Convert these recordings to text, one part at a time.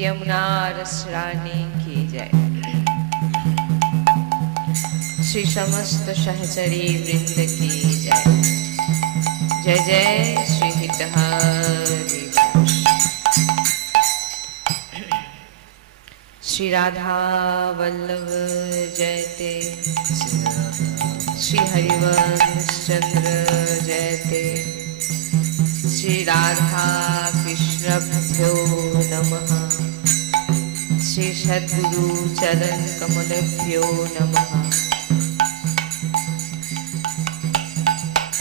श्री यमुना रस रानी की जय। श्री समस्त सहचरी वृंद की जय। जय जय श्री हितहरि वंश। श्री राधा वल्लभ जयते, श्री हरिवंश चंद्र जयते, श्री राधा कृष्णभ्यो नमः, श्री सद्गुरु चरण कमलभ्यो नमः।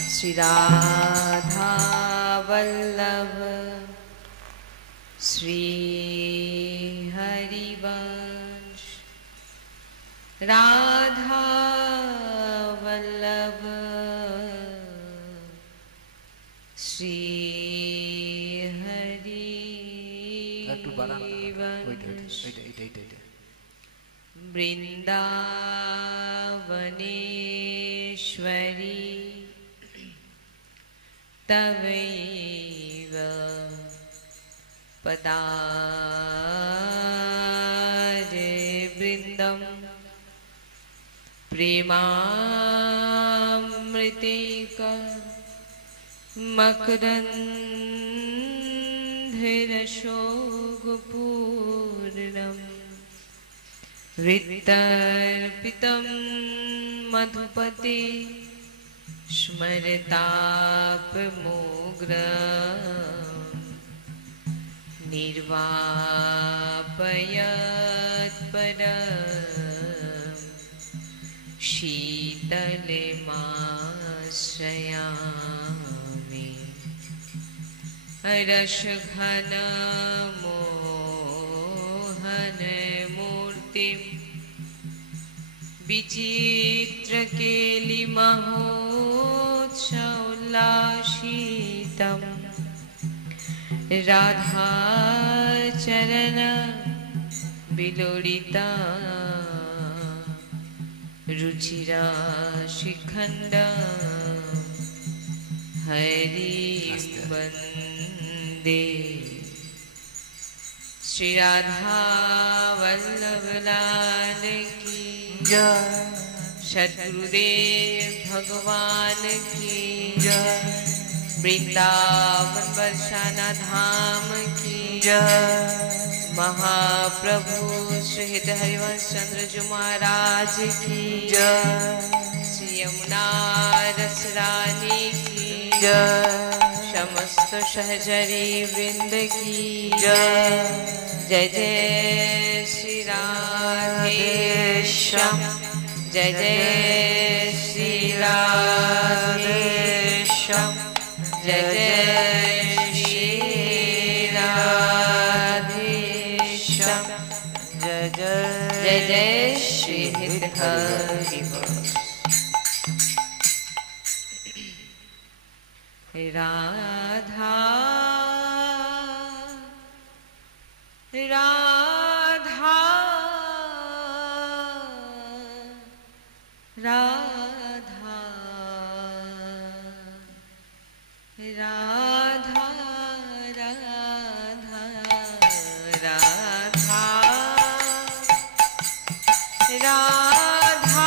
श्री राधा वल्लभ श्री हरिवंश, राधा वल्लभ श्री हरिवंश, वृंदावनेश्वरी तवैव पदारे वृंदम प्रेमामृतेका मकरन्धरशोकपूर्णम् हृदर्पितं मधुपते स्मरतापमोग्रम् निर्वापयत्परम् शीतलमाश्रयामि। रसघनमोहनमूर्तिं विचित्रकेलिमहोत्सवोल्लासितं राधाचरण विलोलिता रुचिरा शिखंड हरि वंदे। श्री राधा वल्लभ लाल की जय। सद्गुरुदेव भगवान की जय। वृंदावन बरसाना धाम की जय। महाप्रभु श्री हरिवंश चंद्र जी महाराज की जय। श्री यमुना रस रानी की जय। समस्त सहचरी वृंद की जय। जय जय श्री राधेश्याम, जय जय श्री राधेश्याम, जय जय श्री राधेश्याम, जय जय श्री हरि वंश। राधा राधा राधा राधा राधा राधा राधा राधा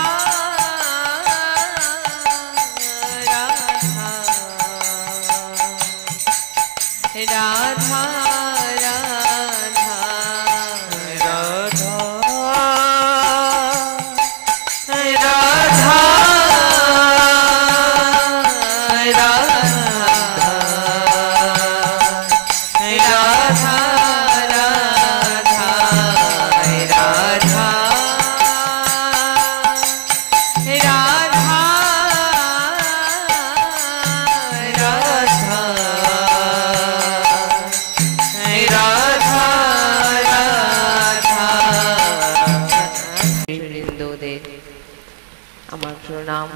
আমার প্রণাম।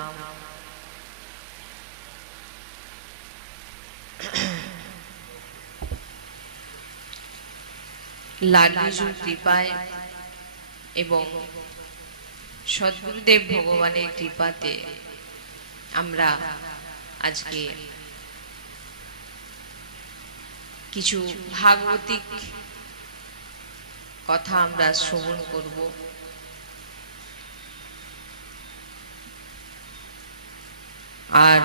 লাড্ডুর কৃপায় এবং সদ্গুরুদেব ভগবানের কৃপাতে আমরা আজকে কিছু ভাগবতিক কথা আমরা শ্রবণ করব। আর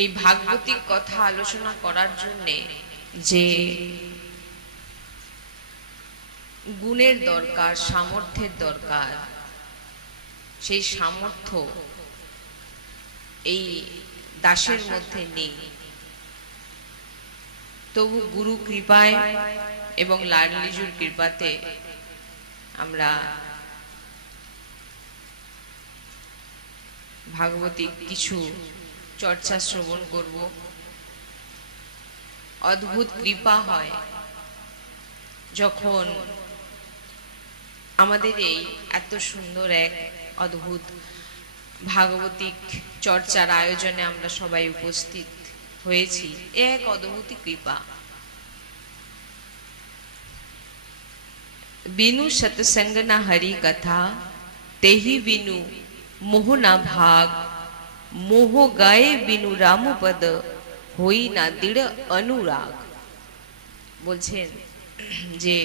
এই ভাগবতিক কথা আলোচনা করার জন্যে যে গুণের দরকার, সামর্থ্যের দরকার, সেই সামর্থ্য এই দাসের মধ্যে নেই। তবু গুরু কৃপায় এবং লাডলিজুর কৃপাতে আমরা ভাগবতিক কিছু চর্চা শ্রবণ করব। অদ্ভুত কৃপা হয় যখন আমাদের এই এত সুন্দর এক অদ্ভুত ভাগবতিক চর্চার আয়োজনে আমরা সবাই উপস্থিত হয়েছি। এক অদ্ভুত কৃপা। বিনু সৎসঙ্গ না হরি কথা, তেহি বিনু মোহ না ভাগ, মোহ গায়ে বিনু রামপদ, হই না দৃঢ় অনুরাগ। বলছেন যে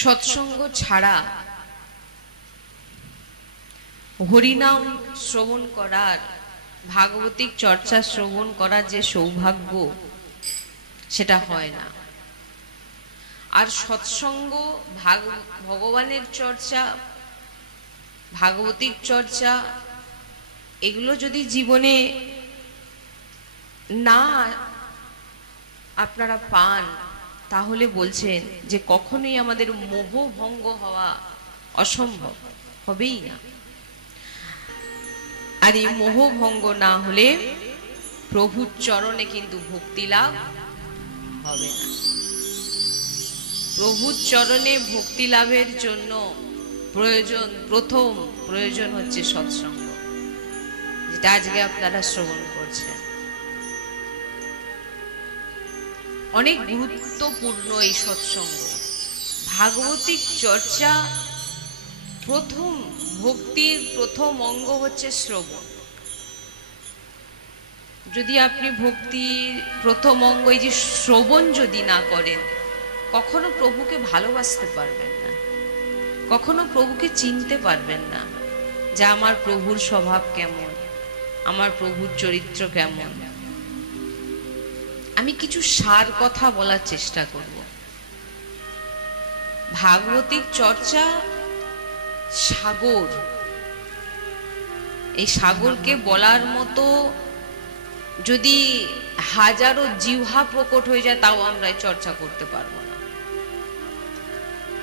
সৎসঙ্গ ছাড়া হরিনাম শ্রবণ করার, ভাগবতিক চর্চা শ্রবণ করার যে সৌভাগ্য, সেটা হয় না। আর সৎসঙ্গ, ভগবানের চর্চা, ভাগবতিক চর্চা, এগুলো যদি জীবনে না আপনারা পান, তাহলে বলছেন যে কখনোই আমাদের মোহ ভঙ্গ হওয়া অসম্ভব, হবেই না। আর এই মোহ ভঙ্গ না হলে প্রভুর চরণে কিন্তু ভক্তি লাভ হবে না। প্রভুর চরণে ভক্তি লাভের জন্য প্রথম প্রয়োজন হচ্ছে সৎসঙ্গ, যেটা আজকে আপনারা শ্রবণ করছেন। অনেক গুরুত্বপূর্ণ এই সৎসঙ্গ। ভাগবতিক চর্চা প্রথম ভক্তির প্রথম অঙ্গ হচ্ছে শ্রবণ। যদি আপনি ভক্তির প্রথম অঙ্গ এই যে শ্রবণ যদি না করেন, কখনো প্রভুকে ভালোবাসতে পারবেন না, কখনো প্রভুকে চিনতে পারবেন না, যে আমার প্রভুর স্বভাব কেমন, আমার প্রভুর চরিত্র কেমন। আমি কিছু সার কথা বলার চেষ্টা করব। ভাগবতিক চর্চা সাগর। এই সাগরকে বলার মতো যদি হাজারো জিহ্বা প্রকট হয়ে যায়, তাও আমরা চর্চা করতে পারবো না।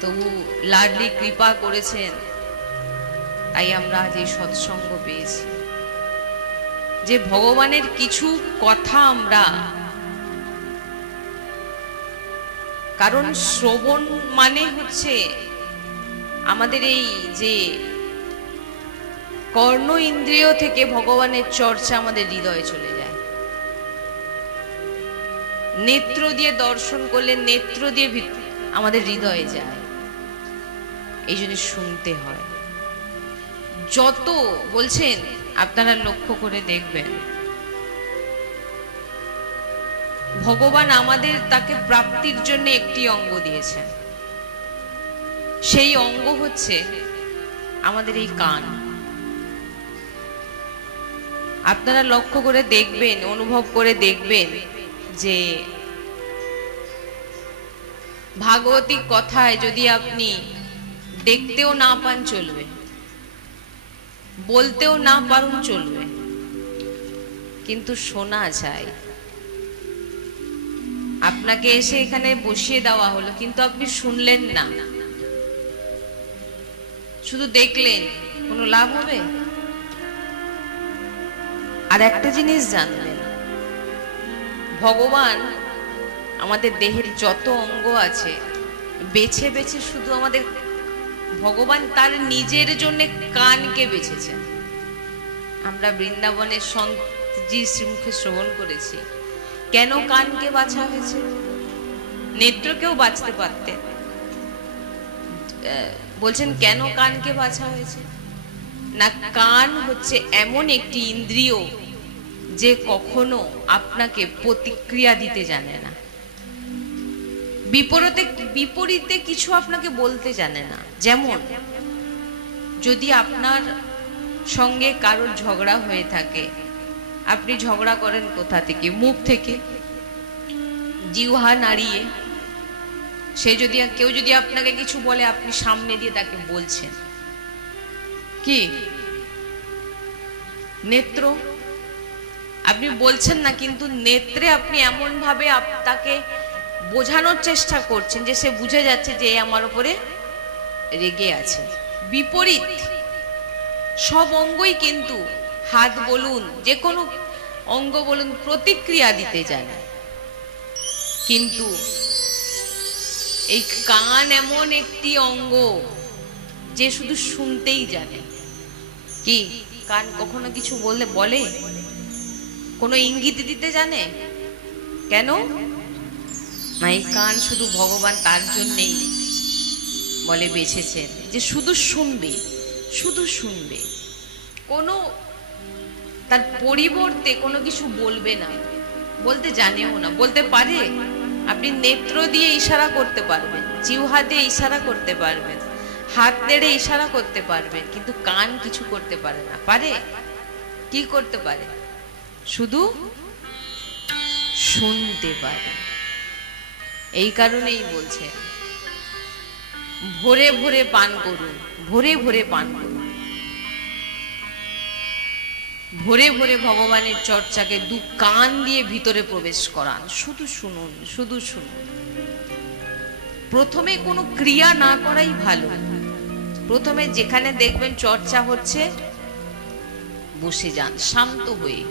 তবু লাডলি কৃপা করেছেন, তাই আমরা আজ এই সৎসঙ্গ পেয়েছি। যে ভগবানের কিছু কথা আমরা, কারণ শ্রবণ মানে হচ্ছে আমাদের এই যে কর্ণ ইন্দ্রিয় থেকে ভগবানের চর্চা আমাদের হৃদয়ে চলে যায়। নেত্র দিয়ে দর্শন করলে নেত্র দিয়ে আমাদের হৃদয়ে যায়, এই জন্য শুনতে হয়। যত বলছেন আপনারা লক্ষ্য করে দেখবেন, ভগবান আমাদের তাকে প্রাপ্তির জন্য একটি অঙ্গ দিয়েছেন। সেই অঙ্গ হচ্ছে আমাদের এই কান। আপনারা লক্ষ্য করে দেখবেন, অনুভব করে দেখবেন যে ভাগবতিক কথায় যদি আপনি দেখতেও না পান চলবে, বলতেও না পারুন চলবে, কিন্তু শোনা চাই। আপনাকে এসে এখানে বসিয়ে দেওয়া হলো, কিন্তু আপনি শুনলেন না, শুধু দেখলেন, কোনো লাভ হবে? আর একটা জিনিস জানবেন, ভগবান আমাদের দেহের যত অঙ্গ আছে বেছে বেছে শুধু আমাদের, ভগবান তার নিজের জন্য কানকে বেছেছেন। আমরা বৃন্দাবনের সন্তজি শ্রীমুখে শ্রবণ করেছি, কেন কানকে বাছা হয়েছে? নেত্রকেও বাঁচতে পারতেন, বলছেন কেন কানকে বাছা হয়েছে? না, কান হচ্ছে এমন একটি ইন্দ্রিয় যে কখনো আপনাকে প্রতিক্রিয়া দিতে জানে না, বিপরীতে কিছু আপনাকে বলতে জানে না। যেমন যদি আপনার সঙ্গে কারোর ঝগড়া হয়ে থাকে, আপনি ঝগড়া করেন কোথা থেকে? মুখ থেকে, জিহ্বা নাড়িয়ে। কেউ যদি আপনাকে কিছু বলে, আপনি সামনে দিয়ে তাকে বলছেন কি? নেত্র। আপনি বলছেন না, কিন্তু নেত্রে আপনি এমন ভাবে তাকে বোঝানোর চেষ্টা করছেন যে সে বুঝে যাচ্ছে যে আমার উপরে রেগে আছে। বিপরীত সব অঙ্গই কিন্তু, হাত বলুন, যে কোনো অঙ্গ বলুন, প্রতিক্রিয়া দিতে জানে। কিন্তু এই কান এমন একটি অঙ্গ যে শুধু শুনতেই জানে। কি কান কখনো কিছু বলে? কোনো ইঙ্গিত দিতে জানে? কেন না? এই কান শুধু ভগবান তার জন্যেই বলে বেছেছেন যে শুধু শুনবে, কোনো তার পরিবর্তে কোনো কিছু বলবে না, বলতে জানেও না। বলতে পারে, আপনি নেত্র দিয়ে ইশারা করতে পারবেন, জিহ্বা দিয়ে ইশারা করতে পারবেন, হাত নেড়ে ইশারা করতে পারবেন, কিন্তু কান কিছু করতে পারে না। পারে? কি করতে পারে? শুধু শুনতে পারে। এই কারণেই বলছে ভোরে ভোরে পান করুন, ভোরে ভোরে পান করুন, ভোরে ভোরে ভগবানের চর্চাকে দু কান দিয়ে ভিতরে প্রবেশ করান। শুধু শুনুন, শুধু শুনুন। প্রথমে কোনো ক্রিয়া না করাই ভালো। প্রথমে যেখানে দেখবেন চর্চা হচ্ছে, বসে যান শান্ত হয়ে।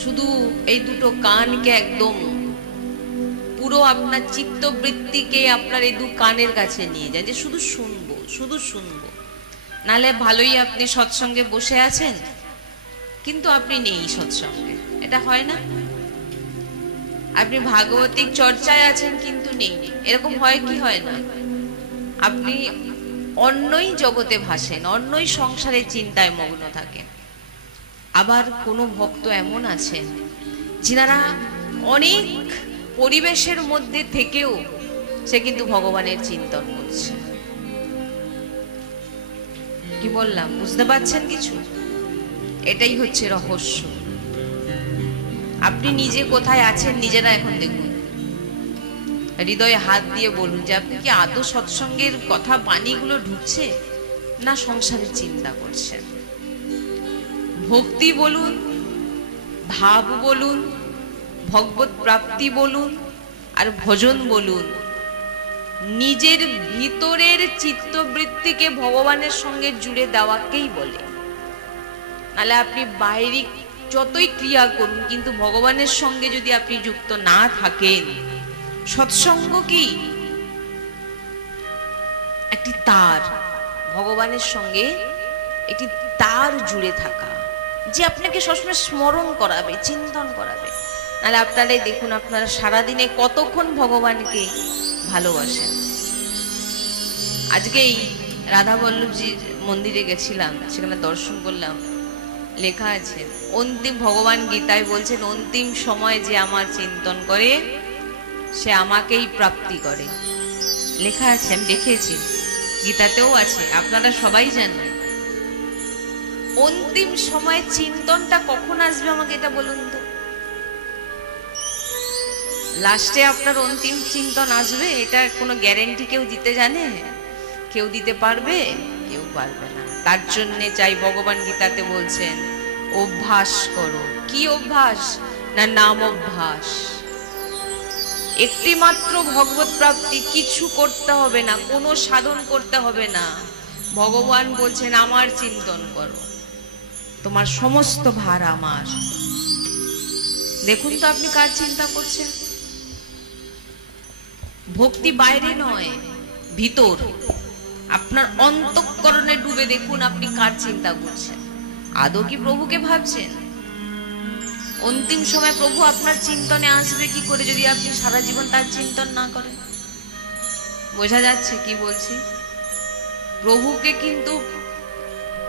শুধু এই দুটো কানকে একদম পুরো আপনার চিত্তবৃত্তিকে আপনার এই দু কানের কাছে নিয়ে যান, যে শুধু শুনবো, শুধু শুনবো। নালে ভালোই আপনি সৎসঙ্গে বসে আছেন, কিন্তু আপনি নেই সৎসঙ্গে। এটা হয় না? আপনি ভাগবতিক চর্চায় আছেন কিন্তু নেই, এরকম হয় কি হয় না? আপনি অন্যই জগতে ভাসেন, অন্যই সংসারের চিন্তায় মগ্ন থাকেন। আবার কোনো ভক্ত এমন আছেন যিনারা অনেক পরিবেশের মধ্যে থেকেও সে কিন্তু ভগবানের চিন্তন করছে। কি বললাম? বুঝতে পারছেন কিছু? এটাই হচ্ছে রহস্য। আপনি নিজে কোথায় আছেন নিজেরা এখন দেখুন, হৃদয়ে হাত দিয়ে বলুন যে আপনি কি আদৌ সৎসঙ্গের কথা বাণীগুলো ঢুকছে, না সংসারের চিন্তা করছেন? ভক্তি বলুন, ভাব বলুন, ভগবত প্রাপ্তি বলুন, আর ভজন বলুন, নিজের ভিতরের চিত্তবৃত্তিকে ভগবানের সঙ্গে জুড়ে দেওয়াকেই বলে। নাহলে আপনি বাইরে যতই ক্রিয়া করুন, কিন্তু ভগবানের সঙ্গে যদি আপনি যুক্ত না থাকেন, সৎসঙ্গ কি? একটি তার, ভগবানের সঙ্গে একটি তার জুড়ে থাকা, যে আপনাকে সবসময় স্মরণ করাবে, চিন্তন করাবে। নাহলে আপনারাই দেখুন, আপনারা সারাদিনে কতক্ষণ ভগবানকে ভালোবাসেন। আজকেই রাধা বল্লভজির মন্দিরে গেছিলাম, সেখানে দর্শন করলাম, লেখা আছে অন্তিম, ভগবান গীতায় বলছেন অন্তিম সময় যে আমার চিন্তন করে সে আমাকেই প্রাপ্তি করে। লেখা আছে, আমি দেখেছি, গীতাতেও আছে, আপনারা সবাই জানেন। অন্তিম সময়ে চিন্তনটা কখন আসবে আমাকে এটা বলুন তো। লাস্টে আপনার অন্তিম চিন্তন আসবে, এটা কোনো গ্যারেন্টি কেউ দিতে জানে? কেউ দিতে পারবে? কেউ পারবে না। তার জন্যে চাই, ভগবান গীতাতে বলছেন অভ্যাস করো। কি অভ্যাস? না নাম অভ্যাস। একটি মাত্র ভগবত প্রাপ্তি, কিছু করতে হবে না, কোনো সাধন করতে হবে না। ভগবান বলছেন আমার চিন্তন করো, তোমার সমস্ত ভার আমার। দেখুন তো আপনি কার চিন্তা করছেন? ভক্তি বাইরে নয়, ভিতর। আপনার অন্তঃকরণে ডুবে দেখুন আপনি কার চিন্তা করছেন। আদৌ কি প্রভুকে ভাবছেন? অন্তিম সময় প্রভু আপনার চিন্তনে আসবে কি করে যদি আপনি সারা জীবন তার চিন্তন না করেন? বোঝা যাচ্ছে কি বলছি? প্রভুকে কিন্তু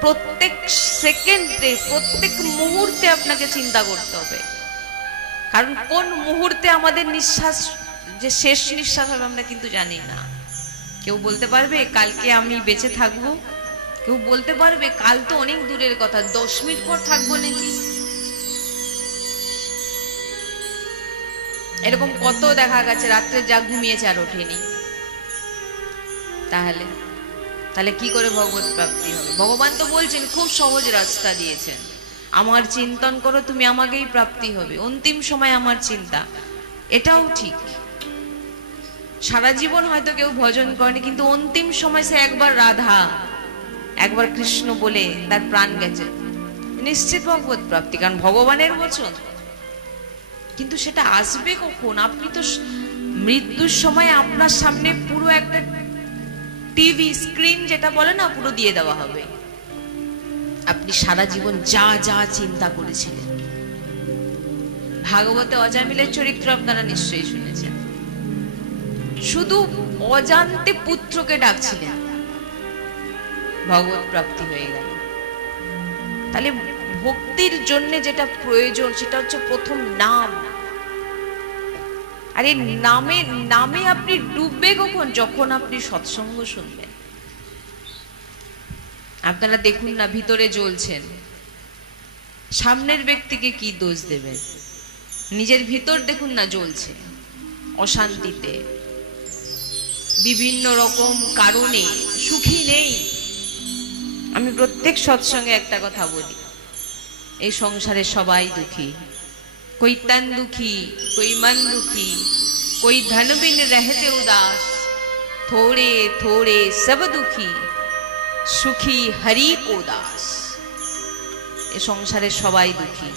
প্রত্যেক সেকেন্ডে প্রত্যেক মুহূর্তে আপনাকে চিন্তা করতে হবে, কারণ কোন মুহূর্তে আমাদের নিঃশ্বাস যে শেষ নিঃশ্বাস হবে আমরা কিন্তু জানি না। কেউ বলতে পারবে কালকে আমি বেঁচে থাকবো? কেউ বলতে পারবে? কাল তো অনেক দূরের কথা, 10 মিনিট পর থাকবো নাকি। এরকম কত দেখা গেছে রাত্রে যা ঘুমিয়েছে আর ওঠেনি। তাহলে কি করে ভগবত প্রাপ্তি হবে? ভগবান তো বলছেন খুব সহজ রাস্তা দিয়েছেন, আমার চিন্তন করো তুমি আমাকেই প্রাপ্তি হবে, অন্তিম সময় আমার চিন্তা। এটাও ঠিক, সারা জীবন হয়তো কেউ ভজন করেনি, কিন্তু অন্তিম সময় সে একবার রাধা একবার কৃষ্ণ বলে তার প্রাণ গেছে, নিশ্চিত ভগবত প্রাপ্তি, কারণ ভগবানের বচন। কিন্তু সেটা আসবে কখন? আপনি তো মৃত্যুর সময় আপনার সামনে পুরো একটা টিভি স্ক্রিন যেটা বলে না, পুরো দিয়ে দেওয়া হবে। আপনি সারা জীবন যা যা চিন্তা করেছিলেন, ভাগবতে অজামিলের চরিত্র আপনারা নিশ্চয়ই শুনেছেন। শুধু অজান্তে পুত্রকে ডাকছিলেন, ভগবত প্রাপ্তি হয়ে গেল। তাহলে ভক্তির জন্য যেটা প্রয়োজন সেটা হচ্ছে প্রথম নাম। আর এই নামে আপনি ডুববে কখন? যখন আপনি সৎসঙ্গ শুনবেন। আপনারা দেখুন না, ভিতরে জ্বলছেন, সামনের ব্যক্তিকে কি দোষ দেবেন? নিজের ভিতর দেখুন না জ্বলছে অশান্তিতে, বিভিন্ন রকম কারণে সুখী নেই। আমি প্রত্যেক সৎসঙ্গে একটা কথা বলি, এই সংসারে সবাই দুঃখী, कोई तन दुखी, कोई मन दुखी, कोई धन बिन रहते उदास, थोड़े थोड़े सब दुखी, सुखी हरि को दास। এই সংসারে সবাই দুঃখী।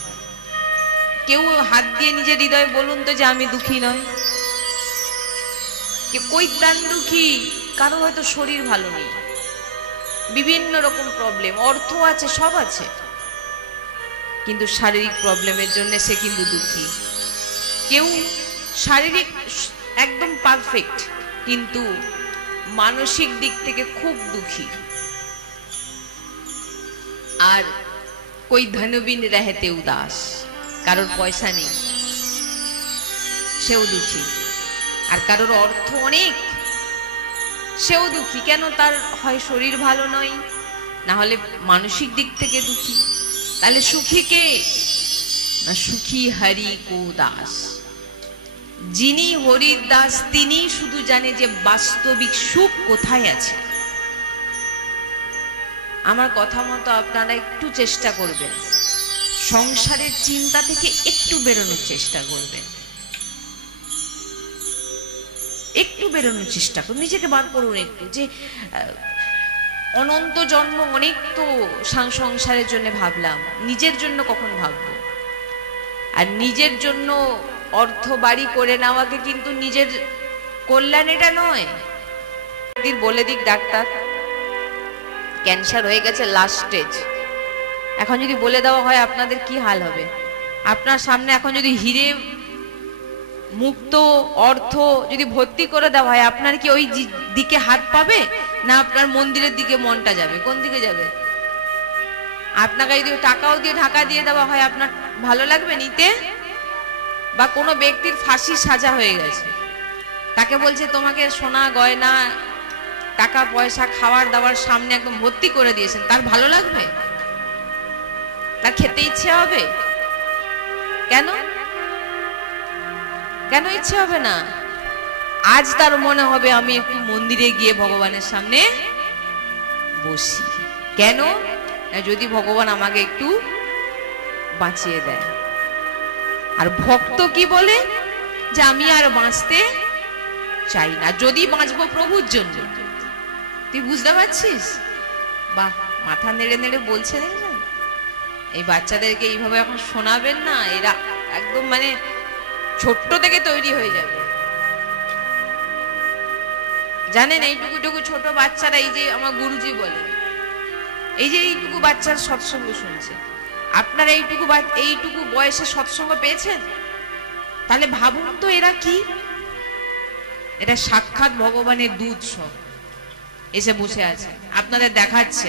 কেউ হাত দিয়ে নিজের হৃদয়ে বলুন তো যে আমি দুঃখী নয়। কই তান দুঃখী, কারো হয়তো শরীর ভালো নেই, বিভিন্ন রকম প্রবলেম, অর্থ আছে, সব আছে, কিন্তু শারীরিক প্রবলেমের জন্য সে কিন্তু দুঃখী। কেউ শারীরিক একদম পারফেক্ট, কিন্তু মানসিক দিক থেকে খুব দুঃখী। আর কই ধনবিন রহতে উদাস, কারোর পয়সা নেই সেও দুঃখী, আর কারোর অর্থ অনেক সেও দুঃখী। কেন? তার হয় শরীর ভালো নয়, না হলে মানসিক দিক থেকে দুঃখী। তাহলে সুখী কে? না, সুখী হরি কো দাস। যিনি হরির দাস তিনি শুধু জানে যে বাস্তবিক সুখ কোথায় আছে। আমার কথা মতো আপনারা একটু চেষ্টা করবেন, সংসারের চিন্তা থেকে একটু বেরোনোর চেষ্টা করবেন, একটু বেরোনোর চেষ্টা করুন, নিজেকে বার করুন একটু, যে অনন্ত জন্ম অনেক তো সংসারের জন্য ভাবলাম, নিজের জন্য কখন ভাববো? আর নিজের জন্য অর্থ বাড়ি করে নেওয়াকে কিন্তু নিজের কল্যাণ এটা নয়। বলে দিক ডাক্তার ক্যান্সার হয়ে গেছে লাস্ট স্টেজ, এখন যদি বলে দেওয়া হয় আপনাদের কি হাল হবে? আপনার সামনে এখন যদি হিরে মুক্ত অর্থ যদি ভর্তি করে দেওয়া হয়, আপনার কি ওই দিকে হাত পাবে, না আপনার মন্দিরের দিকে মনটা যাবে? কোন দিকে যাবে? আপনাকে যদি টাকাও দিয়ে ঢাকা দিয়ে দেওয়া হয়, আপনার ভালো লাগবে নিতে? বা কোনো ব্যক্তির ফাঁসি সাজা হয়ে গেছে, তাকে বলছে তোমাকে সোনা গয়না টাকা পয়সা খাবার দাবার সামনে একদম ভর্তি করে দিয়েছেন, তার ভালো লাগবে? তার খেতে ইচ্ছে হবে? কেন কেন ইচ্ছে হবে না? আজ তার মনে হবে আমি একটু মন্দিরে গিয়ে ভগবানের সামনে বসি। কেন? যদি ভগবান আমাকে একটু বাঁচিয়ে দেয়। আর ভক্ত কি বলে? যে আমি আর বাঁচতে চাই না, যদি বাঁচবো প্রভুর জন্য। তুই বুঝতে পারছিস? বাহ, মাথা নেড়ে নেড়ে বলছে। এই বাচ্চাদেরকে এইভাবে এখন শোনাবেন না, এরা একদম মানে ছোট্ট থেকে তৈরি হয়ে যাবে। জানেন এইটুকু ছোট বাচ্চারা, এই যে আমার গুরুজি বলে, এই যে এইটুকু বাচ্চার সৎসঙ্গ শুনছে, আপনারা এইটুকু বয়সে সৎসঙ্গ পেয়েছেন? তাহলে ভাবুন তো এরা কি? এটা সাক্ষাৎ ভগবানের দূত সব এসে বসে আছে, আপনাদের দেখাচ্ছে।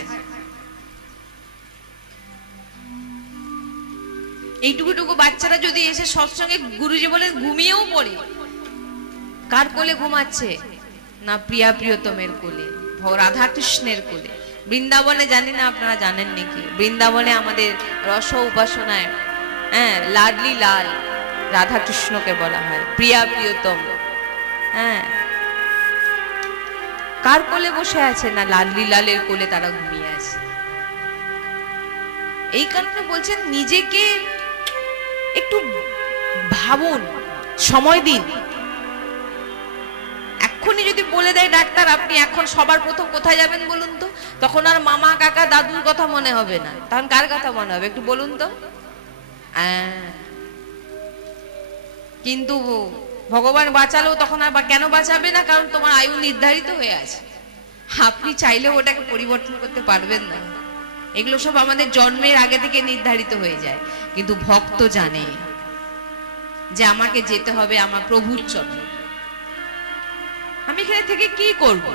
এইটুকুটুকু বাচ্চারা যদি এসে সৎসঙ্গে গুরুজি বলেন ঘুমিয়েও পড়ে, কার কোলে ঘুমাচ্ছে? না প্রিয়া প্রিয়তমের কোলে, রাধা কৃষ্ণের কোলে। বৃন্দাবনে, জানি না আপনারা জানেন নাকি, বৃন্দাবনে আমাদের রস উপাসনায় লাডলি লাল রাধা কৃষ্ণকে বলা হয় প্রিয়া প্রিয়তম। কার কোলে বসে আছে? না লাডলি লালের কোলে তারা ঘুমিয়ে আছে। এই কারণে বলছেন নিজেকে একটু ভাবুন, সময় দিন। এক্ষুনি যদি বলে দেয় ডাক্তার আপনি এখন সবার প্রথম কোথায় যাবেন বলুন তো, তখন আর মামা কাকা দাদুর কথা মনে হবে না, তখন কার কথা মনে হবে একটু বলুন তো? কিন্তু ভগবান বাঁচালেও তখন আর কেন বাঁচাবে না? কারণ তোমার আয়ু নির্ধারিত হয়ে আছে, আপনি চাইলেও ওটাকে পরিবর্তন করতে পারবেন না। এগুলো সব আমাদের জন্মের আগে থেকে নির্ধারিত হয়ে যায়। কিন্তু ভক্ত জানে যে আমাকে যেতে হবে আমার প্রভুর চরণে। আমি এখানে থেকে কি করব?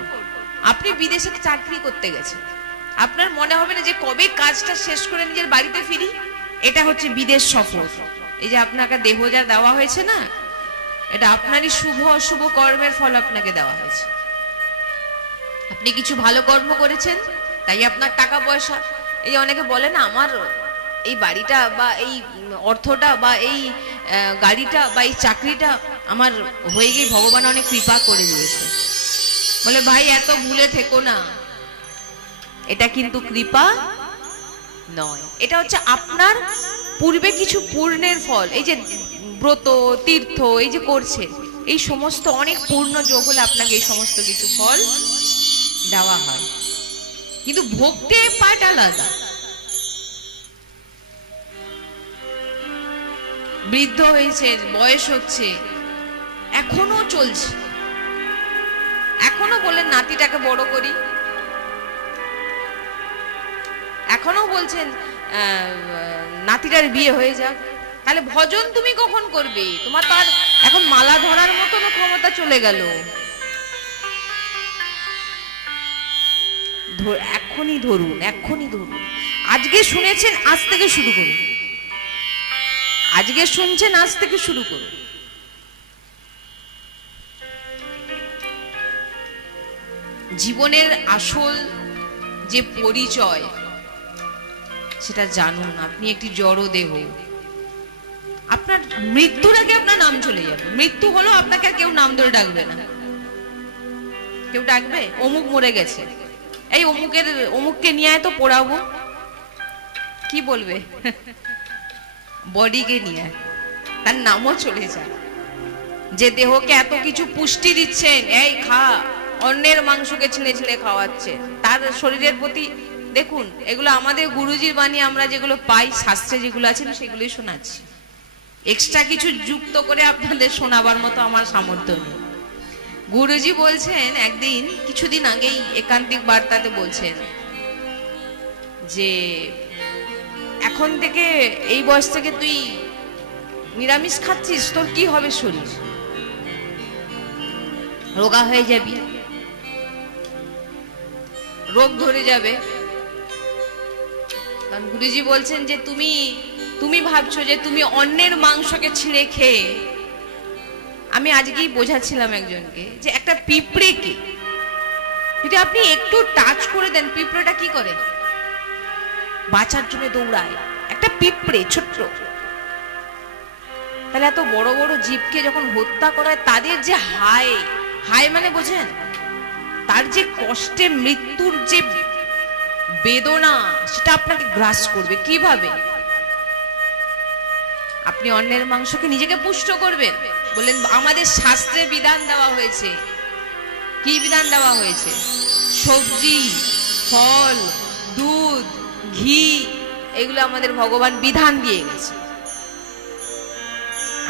আপনি বিদেশে চাকরি করতে গেছেন, আপনার মনে হবে না যে কবে কাজটা শেষ করে নিজের বাড়িতে ফিরি? এটা হচ্ছে বিদেশ সফর। এই যে আপনাকে দেহ যা দেওয়া হয়েছে না, এটা আপনারই শুভ অশুভ কর্মের ফল আপনাকে দেওয়া হয়েছে। আপনি কিছু ভালো কর্ম করেছেন তাই আপনার টাকা পয়সা। এই অনেকে বলে না আমার এই বাড়িটা বা এই অর্থটা বা এই গাড়িটা বা এই চাকরিটা আমার হয়ে গিয়ে ভগবান অনেক কৃপা করে দিয়েছে। বলে ভাই এত ভুলে থেকো না, এটা কিন্তু কৃপা নয়, এটা হচ্ছে আপনার পূর্বে কিছু পূর্ণের ফল। এই যে ব্রত তীর্থ এই যে করছে, এই সমস্ত অনেক পূর্ণ যোগ হলে আপনাকে এই সমস্ত কিছু ফল দেওয়া হয়। কিন্তু ভক্তি পাঠ আলাদা। বৃদ্ধ হয়েছে, বয়স হচ্ছে, এখনো চলছে, এখনো বলেন নাতিটাকে বড় করি, এখনো বলছেন নাতিটার বিয়ে হয়ে যাক। তাহলে ভজন তুমি কখন করবে? তোমার তো আর এখন মালা ধরার মতন ক্ষমতা চলে গেল। এখনই ধরুন, এখনই ধরুন। আজকে শুনেছেন, আজ থেকে শুরু করুন। আজকে শুনছেন, আজ থেকে শুরু করুন। জীবনের আসল যে পরিচয় সেটা জানুন। আপনি একটি জড় দেহ, আপনার মৃত্যুর আগে আপনার নাম চলে যাবে। মৃত্যু হলো আপনাকে আর কেউ নাম ধরে ডাকবে না। কেউ ডাকবে অমুক মরে গেছে, এই অমুককে নিয়ে আয় তো পোড়াবো, কি বলবে? বডিকে নিয়ে, তার নামও চলে যায়। যে দেহকে এত কিছু পুষ্টি দিচ্ছেন, এই খা, অন্যের মাংসকে ছিঁড়ে ছিঁড়ে খাওয়াচ্ছে, তার শরীরের প্রতি দেখুন। এগুলো আমাদের গুরুজির বাণী, আমরা যেগুলো পাই শাস্ত্রে যেগুলো আছে সেগুলোই শোনাচ্ছি। এক্সট্রা কিছু যুক্ত করে আপনাদের শোনাবার মতো আমার সামর্থ্য নেই। গুরুজি বলছেন একদিন, কিছুদিন আগেই একান্তিক বার্তাতে বলছেন যে এখন থেকে এই বয়স থেকে তুই নিরামিষ খাচ্ছিস, তোর কি হবে? শরীর রোগা হয়ে যাবি, রোগ ধরে যাবে। কারণ গুরুজি বলছেন যে তুমি ভাবছো যে তুমি অন্যের মাংসকে ছিঁড়ে খেয়ে। আমি আজকেই বোঝাচ্ছিলাম একজনকে যে একটা পিঁপড়েকে যদি আপনি একটু টাচ করে দেন, পিঁপড়েটা কি করে? বাঁচার জন্য দৌড়ায়। একটা পিঁপড়ে ছোট্ট, তাহলে এত বড় বড় জীবকে যখন হত্যা করা হয়, তাদের যে হায়, হায় মানে বোঝেন, তার যে কষ্টে মৃত্যুর যে বেদনা, সেটা আপনাকে গ্রাস করবে। কিভাবে আপনি অন্যের মাংসকে নিজেকে পুষ্ট করবেন? বললেন আমাদের শাস্ত্রে বিধান দেওয়া হয়েছে। কি বিধান দেওয়া হয়েছে? সবজি, ফল, দুধ, ঘি, এগুলো আমাদের ভগবান বিধান দিয়ে গেছে,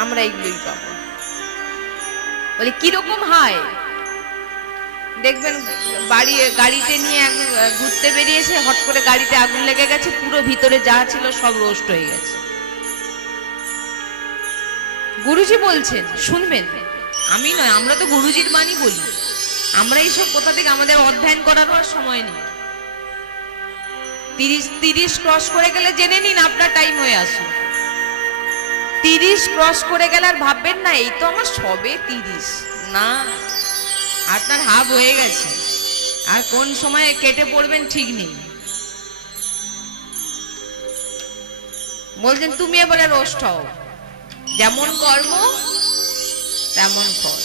আমরা এগুলোই পাবো। বলে কিরকম হয়? দেখবেন গাড়িতে নিয়ে ঘুরতে বেরিয়েছে, হট করে গাড়িতে আগুন লেগে গেছে, পুরো ভিতরে যা ছিল সব রোস্ট হয়ে গেছে। গুরুজি বলছেন, শুনবেন, আমি নয়, আমরা তো গুরুজির বাণী বলি। আমরা এইসব কোথা থেকে, আমাদের অধ্যয়ন করারও আর সময় নেই। 30 ক্রস করে গেলে জেনে নিন আপনার টাইম হয়ে আসুন। 30 ক্রস করে গেলে আর ভাববেন না এই তো আমার সবে 30, না, আপনার হাফ হয়ে গেছে, আর কোন সময় কেটে পড়বেন ঠিক নেই। বলছেন তুমি এবারে রোস্ট হও, যেমন কর্ম তেমন ফল।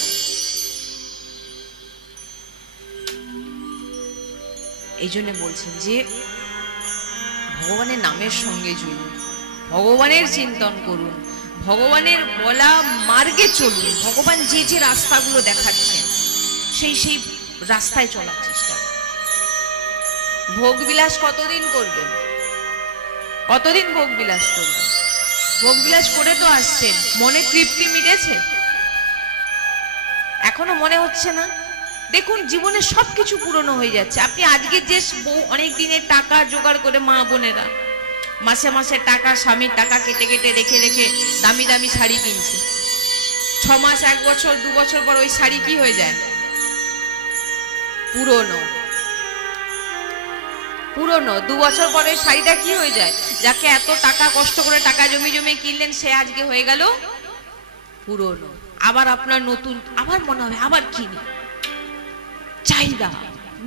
এই জন্য বলছেন যে ভগবানের নামের সঙ্গে জুড়ুন, ভগবানের চিন্তন করুন, ভগবানের বলা মার্গে চলুন, ভগবান যে যে রাস্তাগুলো দেখাচ্ছেন সেই সেই রাস্তায় চলার চেষ্টা। ভোগ বিলাস কতদিন করবেন? কতদিন ভোগ বিলাস করবেন? ভোগ বিলাস করে তো আসছেন, মনে তৃপ্তি মিটেছে? এখনো মনে হচ্ছে না? দেখুন জীবনে সবকিছু পুরনো হয়ে যাচ্ছে। আপনি আজকে যে বউ অনেক দিনের টাকা জোগাড় করে, মা বোনেরা মাসে মাসে টাকা, স্বামীর টাকা কেটে কেটে রেখে রেখে দামি দামি শাড়ি কিনছে, 6 মাস 1 বছর 2 বছর পর ওই শাড়ি কি হয়ে যায়? পুরনো। পুরনো 2 বছর পরে শাড়িটা কি হয়ে যায়? যাকে এত টাকা কষ্ট করে টাকা জমি জমি কিনলেন সে আজকে হয়ে গেল পুরনো। আবার আপনার নতুন, আবার মনে হবে আবার কিনি, চাহিদা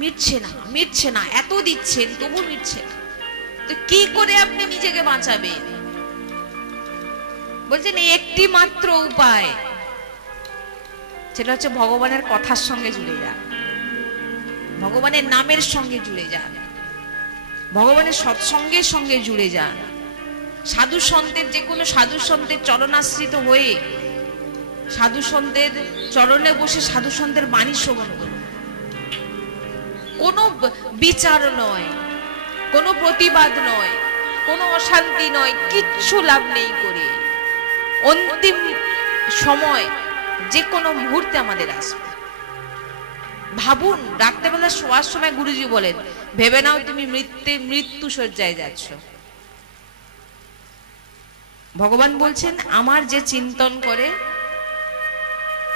মিটছে না, মিটছে না, এত দিচ্ছেন তবু মিটছে না, তো কি করে আপনি নিজেকে বাঁচাবেন? বলছেন এই একটি মাত্র উপায়, সেটা হচ্ছে ভগবানের কথার সঙ্গে জুড়ে যান, ভগবানের নামের সঙ্গে জুড়ে যান, ভগবানের সৎসঙ্গের সঙ্গে জুড়ে যান, সাধু সন্তের, যে কোনো সাধু সন্তের চরণাশ্রিত হয়ে সাধু সন্তের চরণে বসে সাধু সন্তের বাণী শ্রবণ করুন। কোনো বিচার নয়, কোনো প্রতিবাদ নয়, কোনো অশান্তি নয়, কিচ্ছু লাভ নেই করে। অন্তিম সময় যে কোনো মুহূর্তে আমাদের আসবে। ভাবুন, রাত্রেবেলা শোয়ার সময় গুরুজি বলেন ভেবে নাও তুমি মৃত্যু শয্যায় যাচ্ছ। ভগবান বলছেন আমার যে চিন্তন করে,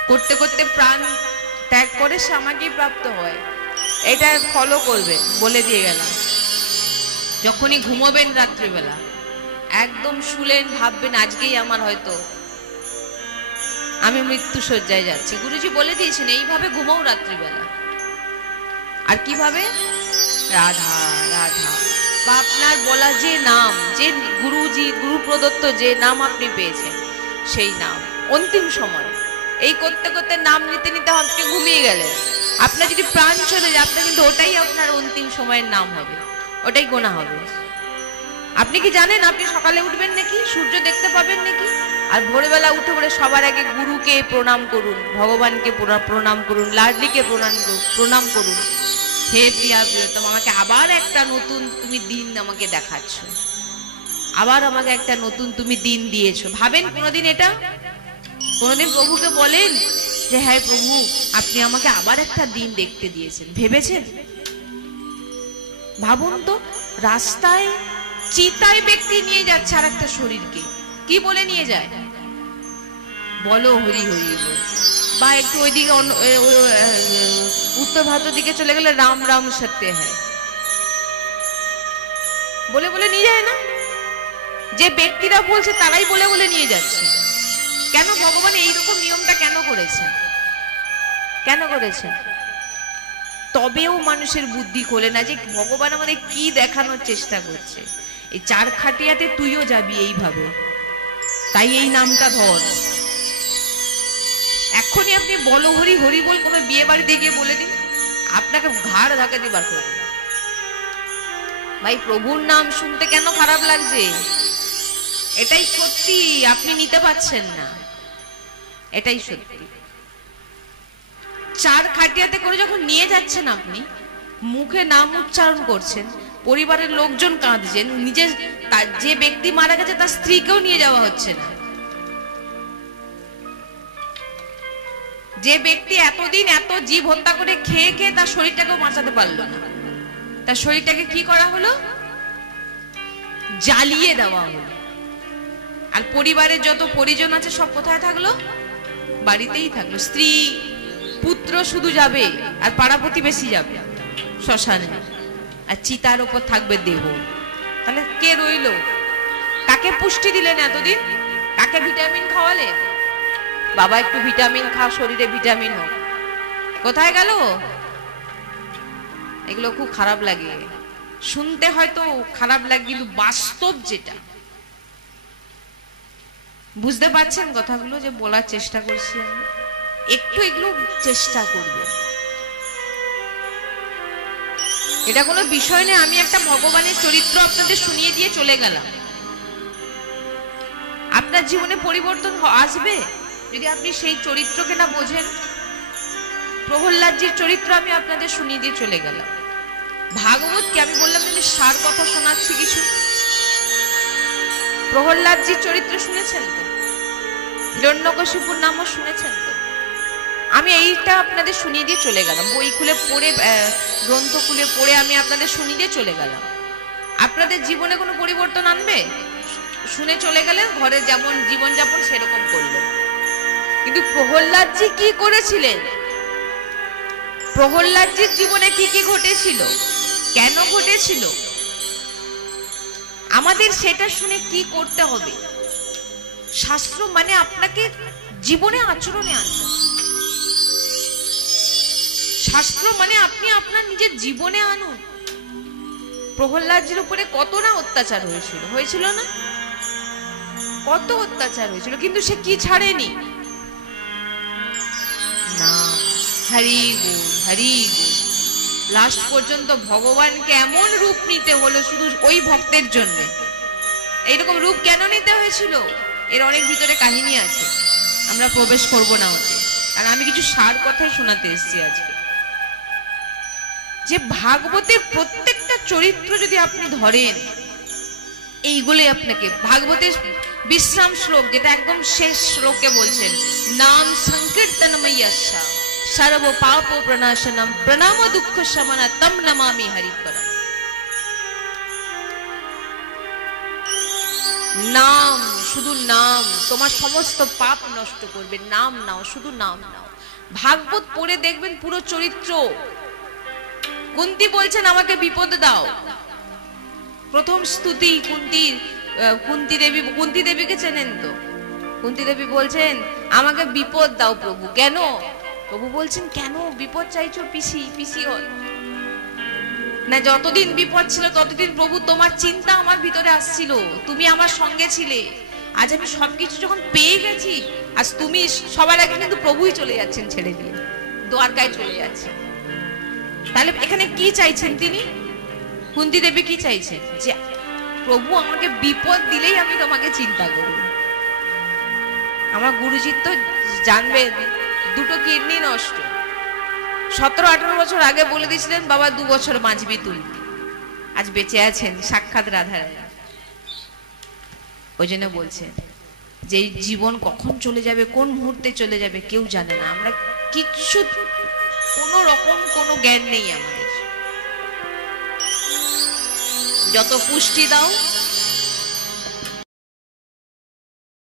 করতে করতে প্রাণ ত্যাগ করে সে আমাকেই প্রাপ্ত হয়, এটা ফলো করবে, বলে দিয়ে গেলাম। যখনই ঘুমোবেন রাত্রিবেলা একদম শুলেন, ভাববেন আজকেই আমার হয়তো আমি মৃত্যু শয্যায় যাচ্ছি। গুরুজি বলে দিয়েছেন এইভাবে ঘুমাও রাত্রিবেলা। আর কিভাবে? রাধা রাধা, বা আপনার বলা যে নাম, যে গুরুজি গুরু প্রদত্ত যে নাম আপনি পেয়েছেন সেই নাম। অন্তিম সময় এই করতে করতে নাম নিতে নিতে আপনি ঘুমিয়ে গেলেন, আপনার যদি প্রাণ চলে যায় আপনার কিন্তু ওটাই আপনার অন্তিম সময়ের নাম হবে, ওটাই গোনা হবে। আপনি কি জানেন আপনি সকালে উঠবেন নাকি, সূর্য দেখতে পাবেন নাকি? আর ভোরবেলা উঠে পড়ে সবার আগে গুরুকে প্রণাম করুন, ভগবানকে প্রণাম করুন, লাডলিকে প্রণাম করুন। হে প্রিয়া প্রিয়তম, আমাকে আবার একটা নতুন তুমি দিন আমাকে দেখাচ্ছ, আবার আমাকে একটা নতুন তুমি দিন দিয়েছো। ভাবেন কোনোদিন এটা? কোনোদিন প্রভুকে বলেন যে হ্যাঁ প্রভু আপনি আমাকে আবার একটা দিন দেখতে দিয়েছেন? ভেবেছেন? ভাবুন তো, রাস্তায় চিতায় ব্যক্তি নিয়ে যাচ্ছে আর একটা শরীরকে, কি বলে নিয়ে যায়? বলো হরি হরি বল। বা একটু ওইদিকে উত্তর ভারতের দিকে চলে গেলে রাম রাম সত্য হ্যায় বলে বলে নিয়ে যায় না? যে ব্যক্তিরা বলছে তারাই বলে বলে নিয়ে যাচ্ছে। কেন? ভগবান এইরকম নিয়মটা কেন করেছেন? কেন করেছেন? তবেও মানুষের বুদ্ধি খোলে না যে ভগবান আমাদের কি দেখানোর চেষ্টা করছে। এই 4 খাটিয়াতে তুইও যাবি এইভাবে, তাই এই নামটা ধর। এখনই আপনি বলো হরি হরি বল কোনো বিয়ে বাড়িতে গিয়ে বলে দিন, আপনাকে ঘাড় ধাক্কা দিয়ে বার করে দেবে। ভাই প্রভুর নাম শুনতে কেন খারাপ লাগছে? এটাই সত্যি, আপনি নিতে পারছেন না, এটাই সত্যি। 4 খাটিয়াতে করে যখন নিয়ে যাচ্ছেন, আপনি মুখে নাম উচ্চারণ করছেন, পরিবারের লোকজন কাঁদছেন, নিজের যে ব্যক্তি মারা গেছে তার স্ত্রীকেও নিয়ে যাওয়া হচ্ছে না। যে ব্যক্তি এতদিন এত জীব হত্যা করে খেয়ে খেয়ে তার শরীরটাকেও বাঁচাতে পারলো না, তার শরীরটাকে কি করা হলো? জ্বালিয়ে দেওয়া হলো। আর পরিবারের যত পরিজন আছে সব কোথায় থাকলো? বাড়িতেই থাকলো। স্ত্রী পুত্র শুধু যাবে আর পাড়া প্রতিবেশী যাবে শ্মশানে, আর চিতার উপর থাকবে দেহ। তাহলে কে রইল? কাকে পুষ্টি দিলেন এতদিন? কাকে ভিটামিন খাওয়ালে? বাবা একটু ভিটামিন খা, শরীরে ভিটামিন হোক। কোথায় গেল? এগুলো খুব খারাপ লাগে শুনতে, হয়তো খারাপ লাগে, কিন্তু বাস্তব যেটা, বুঝতে পারছেন কথাগুলো যে বলার চেষ্টা করছি আমি? একটু এগুলো চেষ্টা করবে। এটা কোনো বিষয় নেই, আমি একটা ভগবানের চরিত্র আপনাদের শুনিয়ে দিয়ে চলে গেলাম। আপনার জীবনে পরিবর্তন আসবে যদি আপনি সেই চরিত্রকে না বোঝেন। প্রহ্লাদজির চরিত্র আমি আপনাদের শুনিয়ে দিয়ে চলে গেলাম। ভাগবতকে আমি বললাম যে সার কথা শোনাচ্ছি কিছু। প্রহ্লাদজির চরিত্র শুনেছেন তো? হিরণ্যকশিপুর নামও শুনেছেন তো? আমি এইটা আপনাদের শুনিয়ে দিয়ে চলে গেলাম, বই খুলে পড়ে, গ্রন্থ খুলে পড়ে আমি আপনাদের শুনিয়ে দিয়ে চলে গেলাম। আপনাদের জীবনে কোনো পরিবর্তন আনবে? শুনে চলে গেলেন, ঘরে যেমন জীবনযাপন সেরকম করলেন। কিন্তু প্রহ্লাদজি কি করেছিলেন? প্রহ্লাদজির জীবনে কি কি ঘটেছিল, কেন ঘটেছিল, আমাদের সেটা শুনে কি করতে হবে? শাস্ত্র মানে আপনাকে জীবনে আচরণে আনতে। শাস্ত্র মানে আপনি আপনার নিজের জীবনে আনুন। প্রহ্লাদজির উপরে কত না অত্যাচার হয়েছিল, হয়েছিল না? কত অত্যাচার হয়েছিল, কিন্তু সে কি ছাড়েনি? না, হরি বল, হরি বল। লাস্ট পর্যন্ত ভগবানকে এমন রূপ নিতে হলো শুধু ওই ভক্তের জন্য। এইরকম রূপ কেন নিতে হয়েছিল? এর অনেক ভিতরে কাহিনী আছে, আমরা প্রবেশ করব না ওতে, কারণ আমি কিছু সার কথাই শোনাতে এসেছি আজকে। যে ভাগবতের প্রত্যেকটা চরিত্র যদি আপনি ধরেন, এইগুলোই আপনাকে ভাগবতের বিশ্রাম শ্লোক, যেটা একদম শেষ শ্লোকে বলছেন, নাম সংকীর্তনময়্যস্য সর্ব পাপ প্রণাশনম প্রণাম দুঃখ শমন তম নমামি হরিপরম। নাম, শুধু নাম তোমার সমস্ত পাপ নষ্ট করবে। নাম নাও, শুধু নাম নাও। ভাগবত পড়ে দেখবেন পুরো চরিত্র। কুন্তী বলছেন আমাকে বিপদ দাও, প্রথম স্তুতি কুন্তী দেবীকে চেনেন তো? কুন্তী দেবী বলছেন আমাকে বিপদ দাও প্রভু। কেন? প্রভু বলছেন কেন বিপদ চাইছো পিসি? পিসি না, যতদিন বিপদ ছিল ততদিন প্রভু তোমার চিন্তা আমার ভিতরে আসছিল, তুমি আমার সঙ্গে ছিলে। আজ আমি সবকিছু যখন পেয়ে গেছি, আজ তুমি সবার আগে কিন্তু প্রভুই চলে যাচ্ছেন ছেড়ে দিয়ে, দ্বারকায় চলে যাচ্ছেন। তাহলে এখানে কি চাইছেন তিনি? কুন্তী দেবী কি চাইছেন? যে প্রভু আমাকে বিপদ দিলেই আমি তোমাকে চিন্তা করব। আমার গুরুজি তো জানবেন, দুটো কিডনি নষ্ট, 17-18 বছর আগে বলে দিয়েছিলেন বাবা 2 বছর বাঁচবি তুই। আজ বেঁচে আছেন সাক্ষাৎ রাধারানী। ওই জন্য বলছেন যে জীবন কখন চলে যাবে, কোন মুহূর্তে চলে যাবে কেউ জানে না। আমরা কিছু কোনো রকম কোনো জ্ঞান নেই আমাদের। যত পুষ্টি দাও